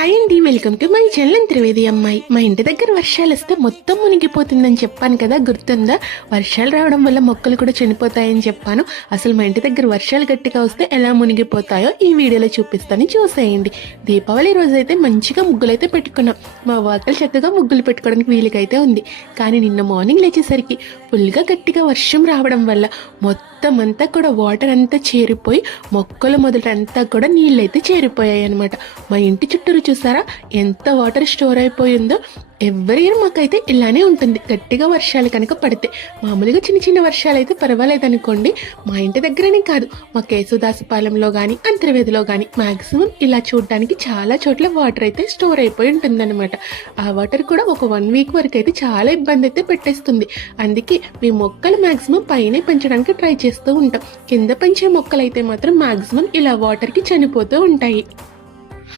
Hi అండి welcome to my చెల్లెన్ త్రివేది అమ్మాయి. మా ఇంటి దగ్గర వర్షాలు వస్తే మొత్తం మునిగిపోతుందని చెప్పాను కదా గుర్తుందా? వర్షాలు రావడం వల్ల మొక్కలు కూడా చనిపోతాయని చెప్పాను. అసలు మా ఇంటి దగ్గర వర్షాలు గట్టిగా వస్తే ఎలా మునిగిపోతాయో ఈ వీడియోలో చూపిస్తాను. చూసేయండి. దీపావళి రోజు అయితే మంచిగా ముగ్గులు అయితే పెట్టుకున్నాం. మా వాకలు చక్కగా ముగ్గులు పెట్టుకోవడానికి వీలుకైతే ఉంది. కానీ నిన్న మార్నింగ్ లేచేసరికి ఫుల్గా గట్టిగా వర్షం రావడం వల్ల మొత్తం అంతా కూడా వాటర్ అంతా చేరిపోయి మొక్కల మొదటంతా కూడా నీళ్ళైతే చేరిపోయాయి అనమాట మా ఇంటి చుట్టూరు చూసారా? ఎంత వాటర్ స్టోర్ అయిపోయిందో. ఎవ్రీ ఇయర్ మాకైతే ఇలానే ఉంటుంది. గట్టిగా వర్షాలు కనుక పడితే. మామూలుగా చిన్న చిన్న వర్షాలు అయితే పర్వాలేదు అనుకోండి మా ఇంటి దగ్గరనే కాదు. మా కేసుదాసపాలెంలో కానీ అంతర్వేదిలో కానీ మాక్సిమం ఇలా చూడడానికి చాలా చోట్ల వాటర్ అయితే స్టోర్ అయిపోయి ఉంటుందన్నమాట. ఆ వాటర్ కూడా ఒక వన్ వీక్ వరకు అయితే చాలా ఇబ్బంది అయితే పెట్టేస్తుంది. అందుకే మీ మొక్కలు మాక్సిమం పైనే పెంచడానికి ట్రై చేస్తూ ఉంటాం. కింద పెంచే మొక్కలు అయితే మాత్రం మాక్సిమం ఇలా వాటర్కి చనిపోతూ ఉంటాయి.